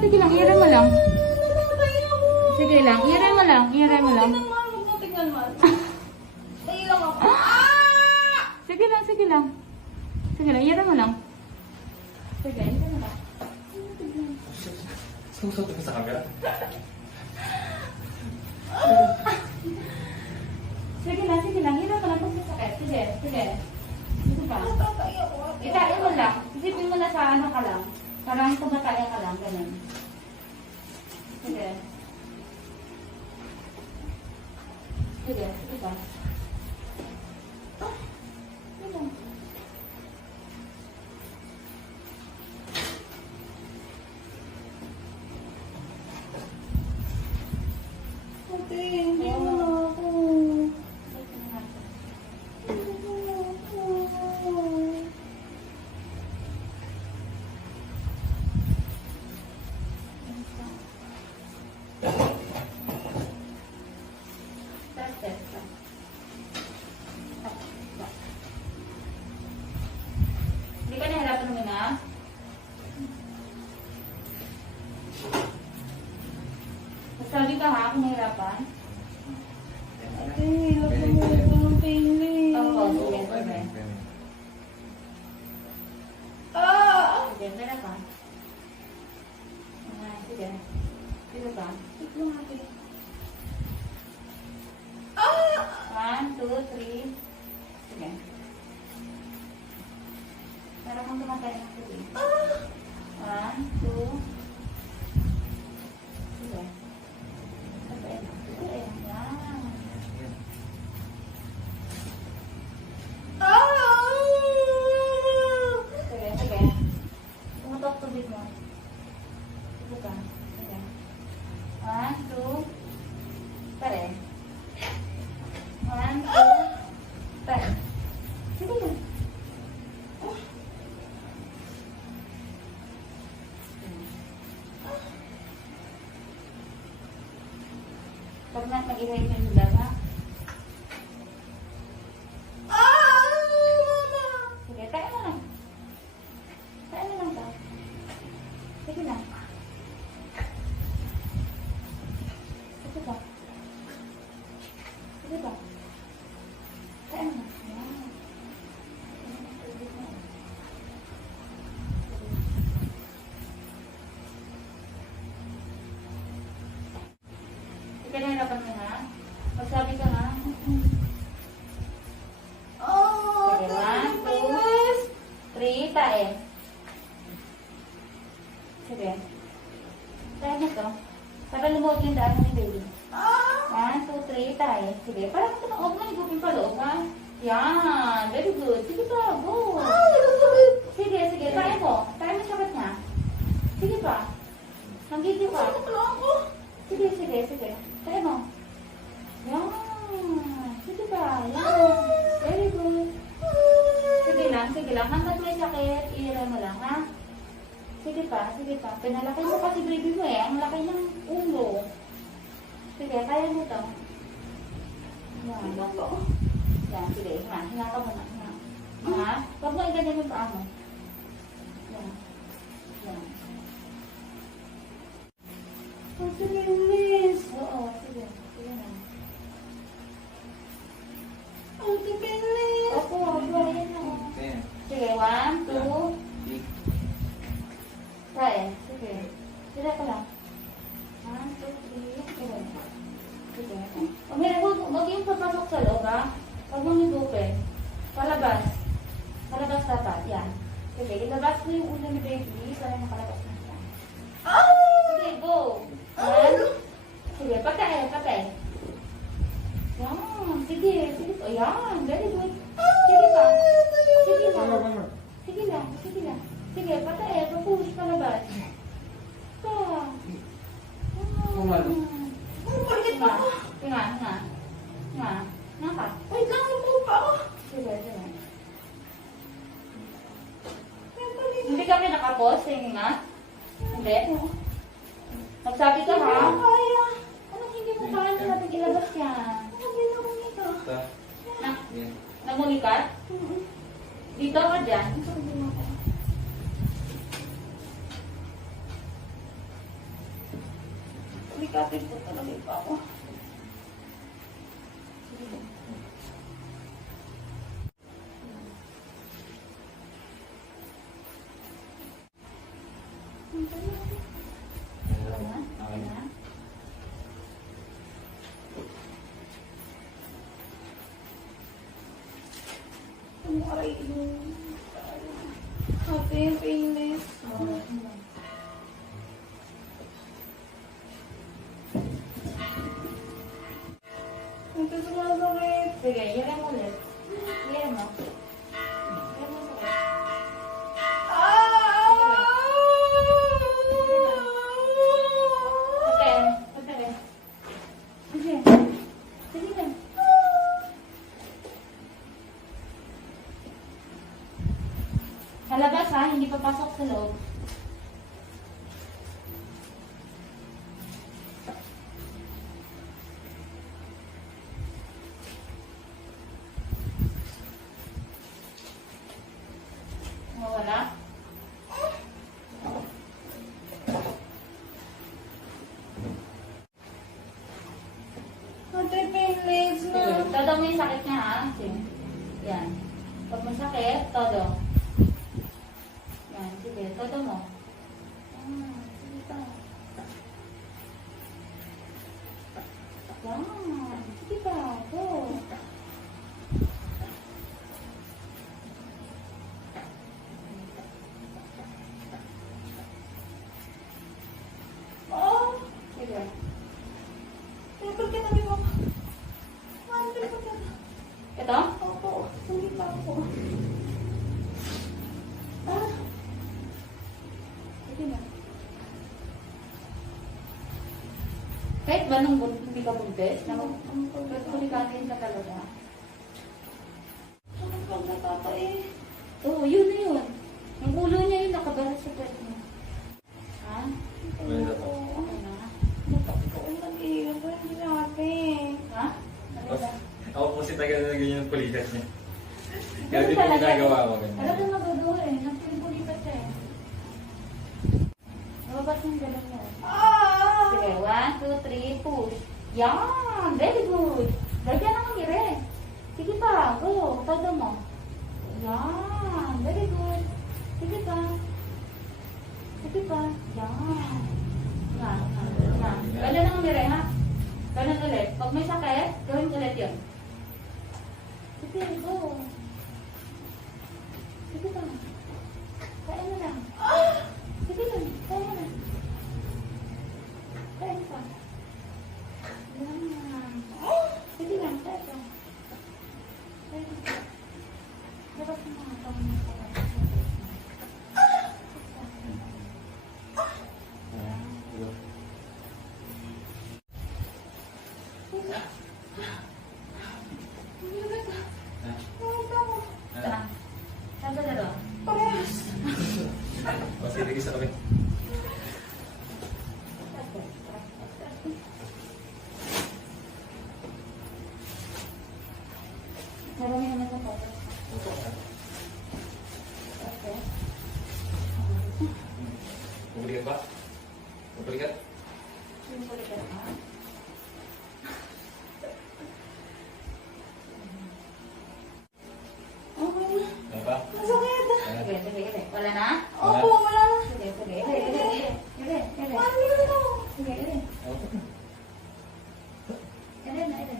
sige lang, iiray mo lang. Sige lang, iiray mo lang, iiray mo lang. Tingnan mo. Nailang ako. Sige lang, sige lang. Sige lang, iiray mo lang. Sige, iiray mo lang. Susot ka sa camera? Sige lang, iiray mo lang kung sasakit. Sige, sige. Sige pa. Itain mo lang. Isipin mo na sa ano ka lang. Parang tumataya ka lang, ganun. Sige. Sige, sige pa. Sige. Ate, hindi mo na ako. Hindi ka nahirapan mo na? Sabi ka ha, kung nahirapan? Ate, hirap na mo ng pain. Oo, sige, sige. Sige, meron ka. Sige. Sige ka. Ito lang ate. 1, 2, 3. Sige. Para kang tumatay ng tubig. 1, 2. Sige. Sabay na. Sige. Yan. Sige, sige. Tumutok tubig mo. Sige ka. Sige. 1, 2. Pare. 1, 2. Pare. Sige ka. Pag nag-ihay ka yung dala, sige, tayo mo lang. Tayo mo lang ba? Sige lang. Sige ba? Sige ba? Tayo mo lang. Yan. Sige, nahirapan mo na. Magsabi ka na. Sige, 1, 2, 3, tae. Sige. Tae na to. Para lumuot yung daan ni baby. 1, 2, 3, tae. Sige, parang ito na. Huwag mo higupin pa loob, ha? Yan. Very good. Sige pa, go. Sige, sige. Tae mo. Tae mo sabat niya. Sige pa. Nanggigil ka. Sige, sige, sige. Tae mo. Yan. Sige pa. Yan. Very good. Sige lang, sige lang. Hanggat may sakit, iiray mo lang, ha? Sige pa, sige pa. Pinalaki mo kasi baby mo eh. Ang laki ng ulo. Sige, kaya mo to. Yan. Yan, sige. Hinga ka muna. Ha? Huwag mo iganyan yung paa mo. Yan. Yan. Sige, miss. Oo, sige. Sige na. Ate, miss. Opo, yan na. Sige, 1, 2. Try. Sige. Sige ka lang. 1, 2, 3. Sige. Sige. Huwag yung papasok sa loob, ha? Huwag mong higupin. Palabas. Palabas dapat. Yan. Sige, ilabas mo yung ulo ni baby para makalabas na siya. Sige, go. Yan. Sige, patay, patay. Yan. Sige, sige. Ayan, very good. Sige pa. Sige lang. Sige lang, sige lang. Sige, patay. Papush, palabas. Pa. Nga. Nga, nga. Nga. Nga ka. Wait lang, ito pa ako. Sige, sige. Hindi kami nakapos, nga. Hindi. Magsabi ka ha? Kaya. Anong hindi mo kaya natin ilabas yan? Ginawa ko nito. Namulikat? Dito ka dyan? Delikate po talaga pa ako. Okay na? Ang aray yung... Ate, painless. Ito sumasakit. Sige, hiram mo ulit. Hiram mo. Hiram mo ulit. Okay. Okay. Sige. Sige lang. Sa labas ha, hindi papasok sa loob. Mawala? Ate, painless na. Todo mo yung sakit niya ha. Sige. Yan. Pag masakit, todo. Yan, sige. Todo mo. Sige pa. Yan. Sige pa. Go. Oh! Sige. Bakit ka nabi mo? Bakit ka na? Ito? Opo, hindi pa ako. Sige na. Kahit ba nung hindi ka buntis, kulikatin ka talaga. Bakit pag natata eh? Oo, yun na yun. Yung ulo niya yung nakabalas sa pwede mo. Ha? Oo. Okay na. Bakit ko ang nag-iiyak? Hindi natin. Ha? Ano ba? Ako po si tagal na ganyan yung pulikat niya. Kaya Ganun di ko talaga. ginagawa ko ganyan. Talaga magagawa eh. Nagpilipulipat siya eh. Nababas yung galon mo. Sige, 1, 2, 3, push. Yan! Very good. Lagyan ng hire. Sige pa, go. Todo mo. Yan! Very good. Sige pa. Sige pa. Yan. Yan. Yan. Ganun ang hire ha. Ganun ulit. Pag may sakit, gawin ulit yun. Sige, go. Sige pa. Kaya mo lang. Sige lang. Kaya mo lang. Kaya pa. Yan. Sige lang. Kaya pa. Kaya pa. Dapat mo mga pangin sa Saan ka na doon? O, sige, sa kami. Marami naman sa photo. Okay. Pupulikat ba? Pupulikat? Yung kulikat ha? Okay na. Ano ba? Masakit. Sige, sige, sige. Wala na? Opo, wala na. Sige, sige. Sige. Paano yun ito? Sige, sige. Okay. Sige.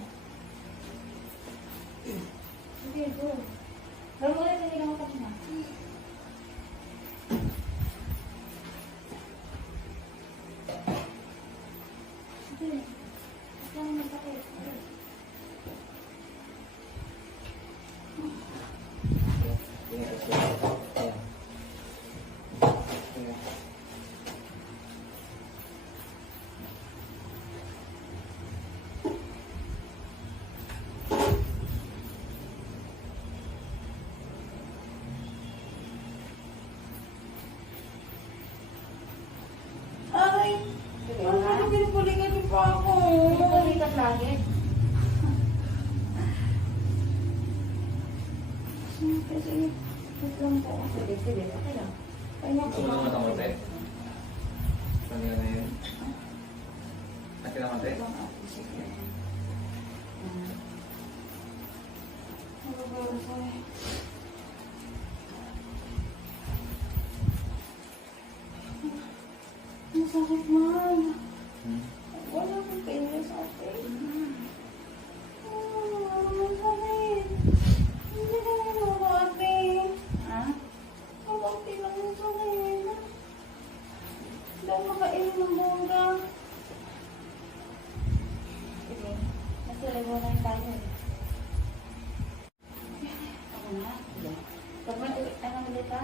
Sige, go. Gawin mo ulit, hindi ka makasama. Sige. Ito ang masakit. Ay, Sige, ano ha? na pinupulikat niyo pa ako? Pinupulikat lagi. Kasi, wait lang po. Sige, sige. Okay lang. Kaya Gusto mo naman ang konti? Kanina na yun. Ate? lang ate. Sige. Ang sakit man. Hmm. Wala akong pain sa atin. Ang sakit. Hindi na yun ako ate. Ha? Ang konti lang yung sakit. Hindi ako makainom ng bongga. Sige. Nasa mo na yung tayo. Ako na. Sige. Pag may ulit na ulit ha.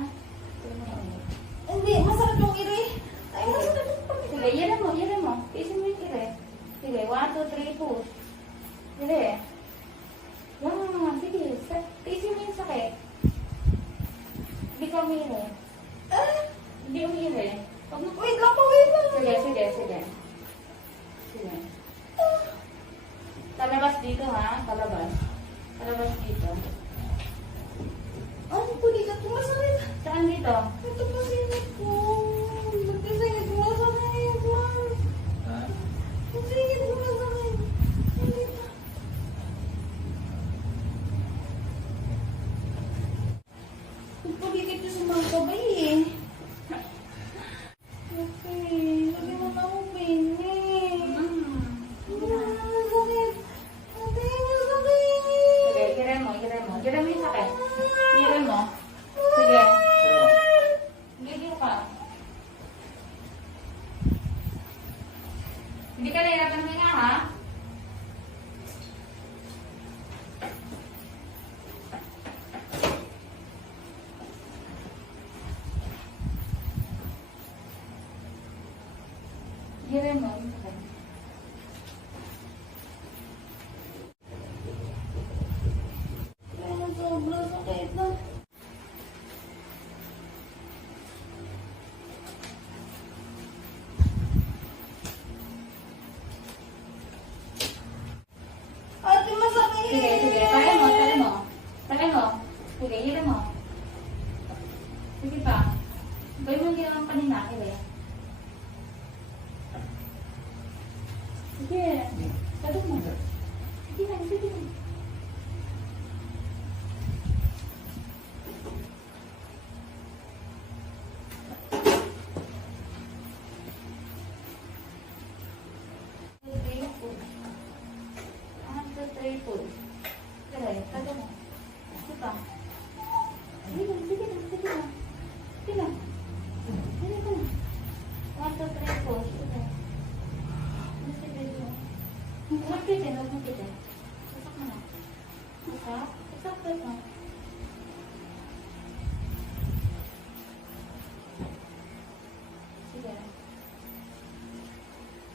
Sige mo na ulit. Hindi, masakit yung iri. Ay, masakit yung pag- Sige, yun mo, yun mo. Tiisin mo yung kire. Sige, 1, 2, 3, push. Sige. Yan, sige. Tiisin mo yung sakit. Hindi ka umiri. Ah, Hindi umiri. Pag wait lang po, wait lang. Sige, sige, sige. Sige. Talabas dito ha, talabas. Talabas dito. Ano po dito? Tumasakit. Saan dito? Ito po sinit ko. Magkasakit, tumasakit man. Ha? Ang singit, tumasakit. Singit na. Pagpagikit niyo sa mga kabay eh. Okay, sabi mo na ako, Benny. Ang sakit. Ate, ang sakit. Sige, gire mo, gire mo. Gire mo yung sakit. Gire mo. Sige. Sino? Gigil ka. Hindi ka nahirapan huminga ha? Gire mo yung sakit. Ay, sobrang sakit na. Ate, masakit. Sige, sige. Kaya mo, kaya mo. Kaya mo. Sige, gire mo. Sige pa. Gawin mo yung ginawa kanina, gire. Sige. Sabi mo. Sige lang, sige lang. Sige.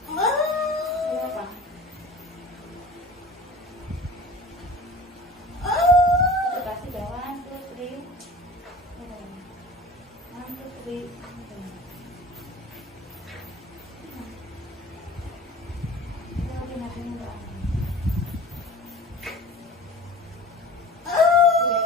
Wala pa. Ito pa, sige. 1, 2, 3. 1, 2, 3. Grabe natin yung daan. Sige,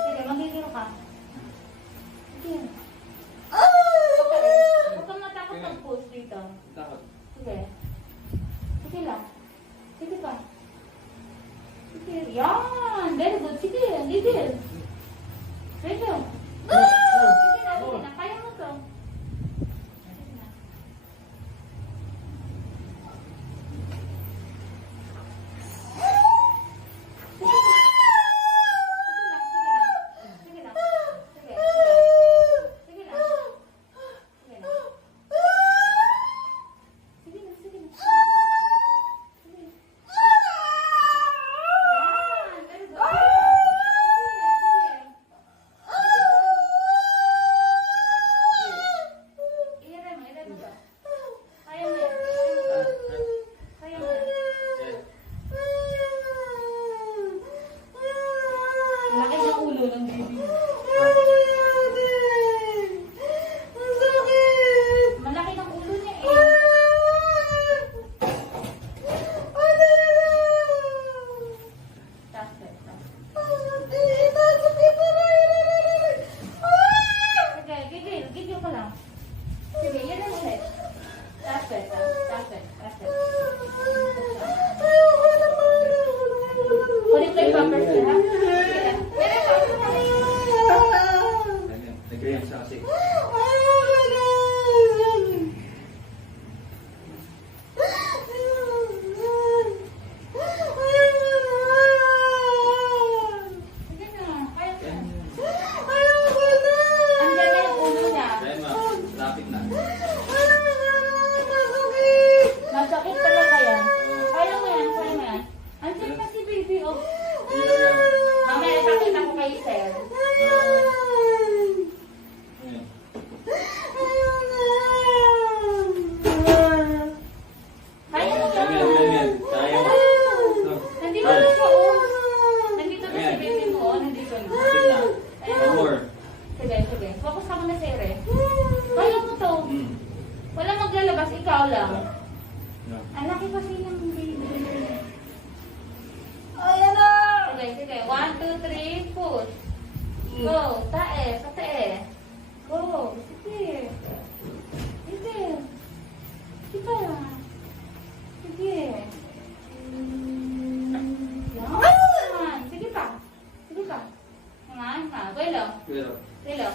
Tapos ikaw lang. No. Ang laki kasi ng baby. Ayan na! Sige, sige. 1, 2, 3, push. Go. Tae. Sa tae. Go. Sige. Sige. Sige. Sige. Yan. Sige pa. Sige pa. Nga. Nga. Welo. Pero, Welo.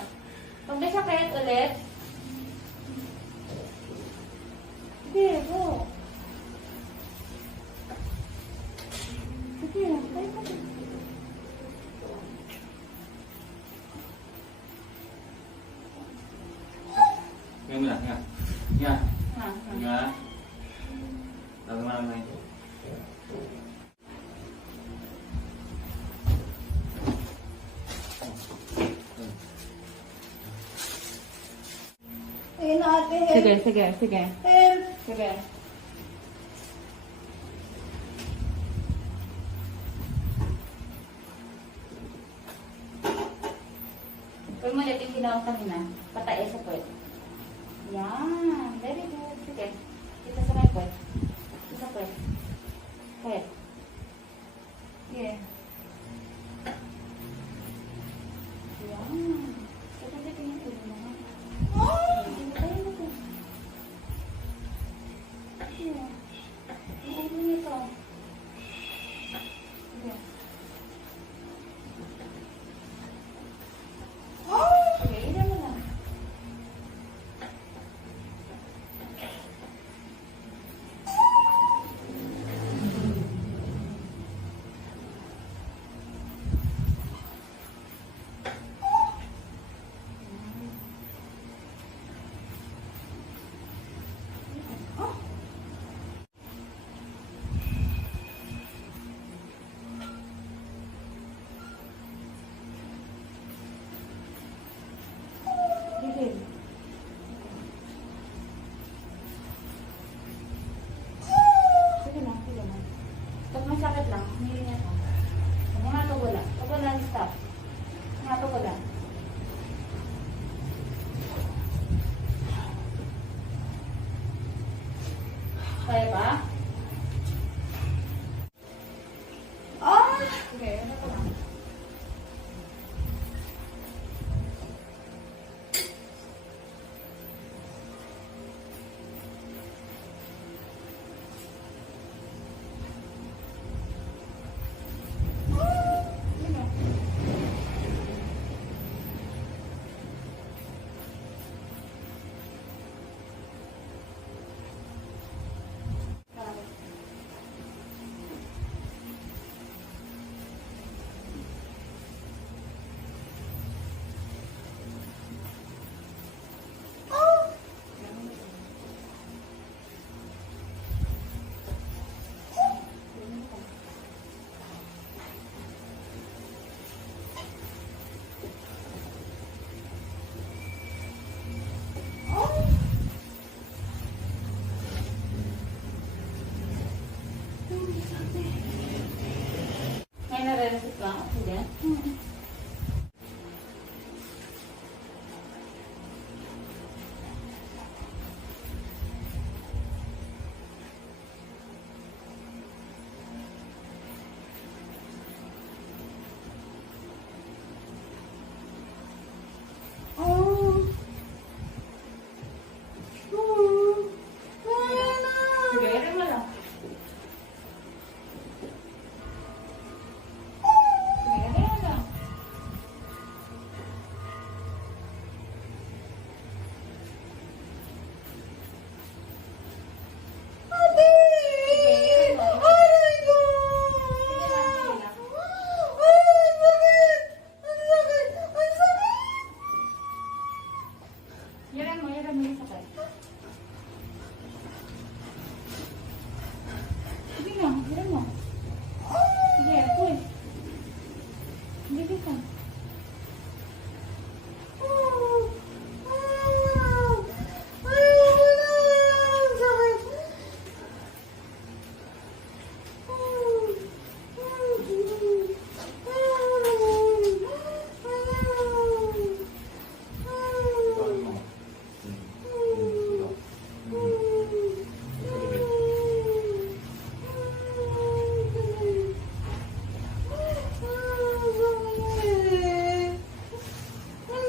Pag may sakit ulit. Sige. Go. Sige. Tayo pa. ngayon mo na, nga. Nga. Nga. Nga. Nga. Tama naman ito. Ayan na ate. Sige. Sige. Sige. Help! Sige. Pwede mo ulit yung ginawa kanina. Patae sa puwet. Yan. Very good. Sige. Kita sa may puwet. Kita sa puwet. Puwet. Sige. Yan. Ito dito yung ulo mo. Tayo mo to. Sige. Yung ulo nito. Sige. Okay, ilan mo lang. Sige. Sige lang, sige lang. Pag may sakit lang, humihinga ka. Huminga ko lang. Pag wala, stop. Huminga ko lang. Kaya ba? Ah! Sige, ano ko lang. Sige.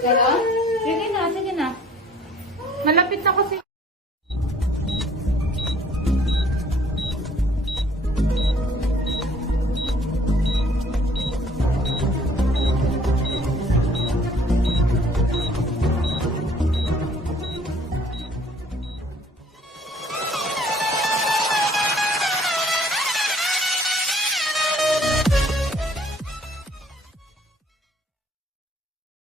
Ganon? Sige na, sige na. Malapit na ako